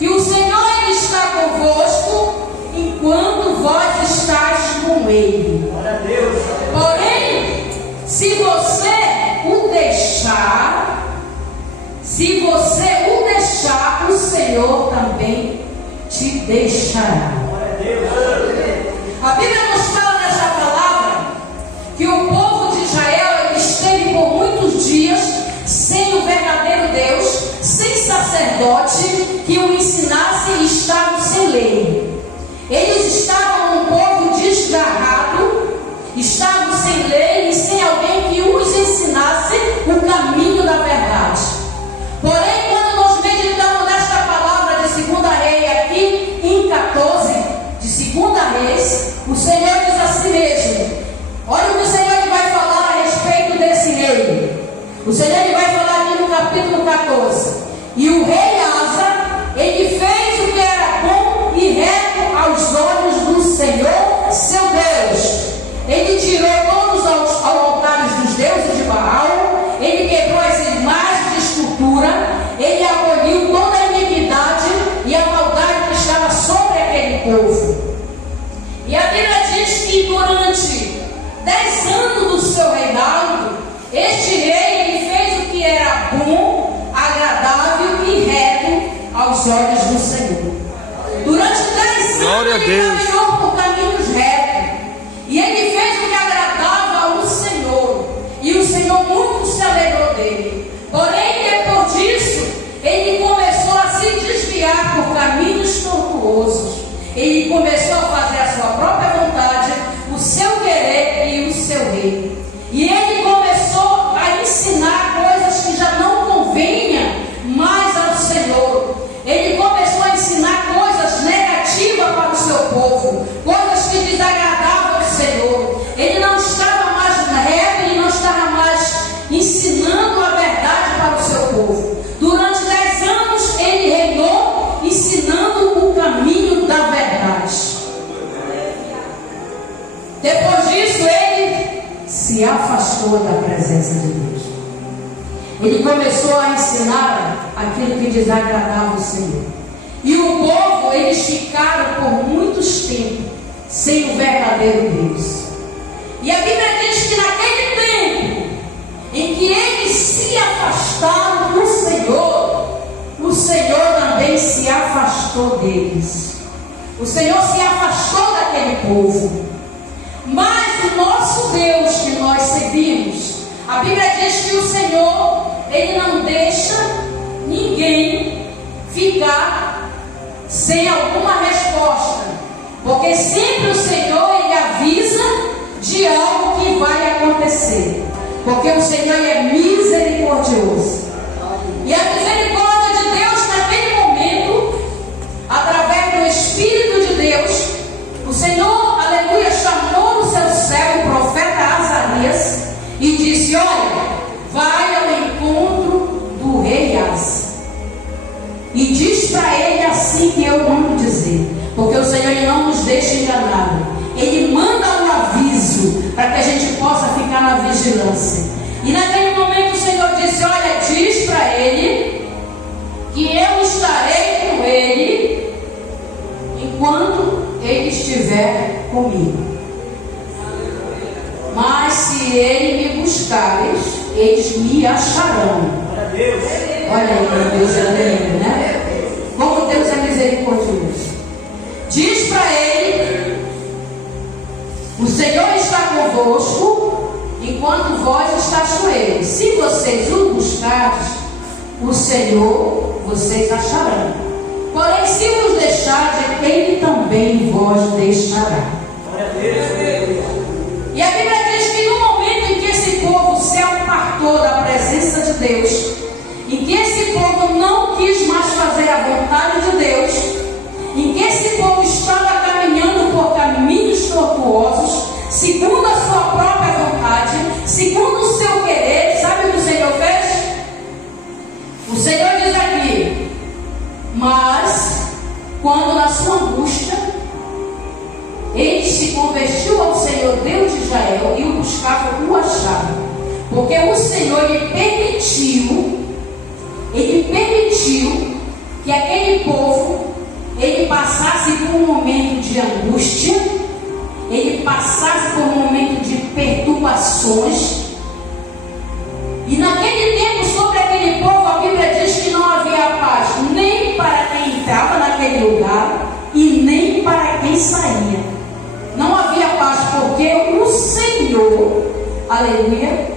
que o Senhor ele está convosco enquanto vós estáis com Ele. Glória a Deus. Porém, se você o deixar, o Senhor também te deixará. Glória a Deus. A Bíblia nos fala nessa palavra que o povo de Israel esteve por muitos dias sem o verdadeiro Deus, sem sacerdote que o ensinasse, e estavam sem lei. Eles estavam um povo desgarrado, estavam sem lei e sem alguém que os ensinasse o caminho da verdade. Porém, quando nós meditamos nesta palavra de 2 Reis aqui em 14 de 2 Reis, o Senhor diz assim mesmo. Olha o que o Senhor ele vai falar a respeito desse rei. O Senhor ele vai falar aqui no capítulo 14. E o rei Asa, ele fez o que era bom e reto aos olhos do Senhor, seu Deus. Ele tirou todos os altares dos deuses de Baal, ele quebrou as imagens de escultura, ele aboliu toda a iniquidade e a maldade que estava sobre aquele povo. E a Bíblia diz que durante 10 anos do seu reinado, este rei ele fez o que era bom, agradável e reto aos olhos do Senhor. Durante 10 anos ele caminhou por caminhos retos, e ele fez o que agradava ao Senhor, e o Senhor muito se alegrou dele. Porém, depois disso, ele começou a se desviar por caminhos tortuosos. Ele começou a fazer a sua própria vontade, o seu querer e o seu rei. E ele começou a ensinar coisas que já não convinham mais ao Senhor. Ele começou a ensinar coisas negativas para o seu povo, coisas que desagradavam ao Senhor. Ele não estava mais reto, ele não estava mais ensinando a verdade para o seu povo. Durante 10 anos ele reinou ensinando o caminho da verdade. Depois disso ele se afastou da presença de Deus. Ele começou a ensinar aquilo que desagradava o Senhor. E o povo, eles ficaram por muitos tempos sem o verdadeiro Deus. E a Bíblia diz que naquele tempo em que eles se afastaram do Senhor, o Senhor também se afastou deles. O Senhor se afastou daquele povo. Mas o nosso Deus que nós servimos, a Bíblia diz que o Senhor, Ele não deixa ninguém ficar sem alguma resposta, porque sempre o Senhor, Ele avisa de algo que vai acontecer, porque o Senhor Ele é misericordioso. E a misericórdia de Deus naquele momento, através do Espírito de Deus, o Senhor, aleluia, chamou no seu céu o profeta Azarias e disse: olha, vai ao encontro do rei Asa e diz para ele assim que eu mando dizer, porque o Senhor Ele não nos deixa enganado. Ele manda um aviso para que a gente possa ficar na vigilância. E naquele momento o Senhor disse: olha, diz para ele que eu estarei com ele enquanto ele estiver comigo. Mas se ele me buscares, eles me acharão. Olha aí como Deus é lindo, né? Como Deus é misericordioso. Diz para ele: o Senhor está convosco enquanto vós estáis com ele. Se vocês o buscardes, o Senhor vocês acharão. Porém, se vos deixardes, ele também vos deixará. E a Bíblia diz que no momento em que esse povo se apartou da presença de Deus, em que esse povo não quis mais fazer a vontade de Deus, em que esse povo estava caminhando por caminhos tortuosos, segundo a sua própria vontade, segundo o seu querer, sabe o que o Senhor fez? O Senhor diz aqui: mas quando na sua angústia ele se convertiu ao Senhor Deus de Israel e o buscava, o achava, porque o Senhor ele permitiu que aquele povo passasse por um momento de angústia, ele passasse por um momento de perturbações. E naquele tempo, sobre aquele povo, a Bíblia diz que não havia paz nem para quem entrava naquele lugar e nem para quem saía. Não havia paz porque o Senhor, aleluia,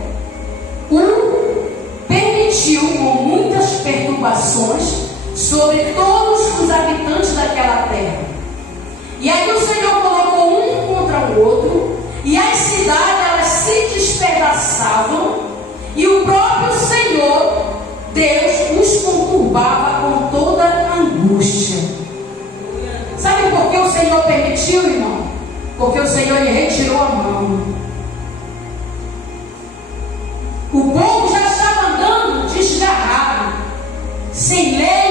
o permitiu com muitas perturbações sobre todos os habitantes daquela terra. E aí o Senhor colocou um contra o outro, e as cidades elas se despedaçavam, e o próprio Senhor, Deus, os conturbava com toda a angústia. Sabe por que o Senhor permitiu, irmão? Porque o Senhor lhe retirou a mão. O povo já estava andando desgarrado, sem lei,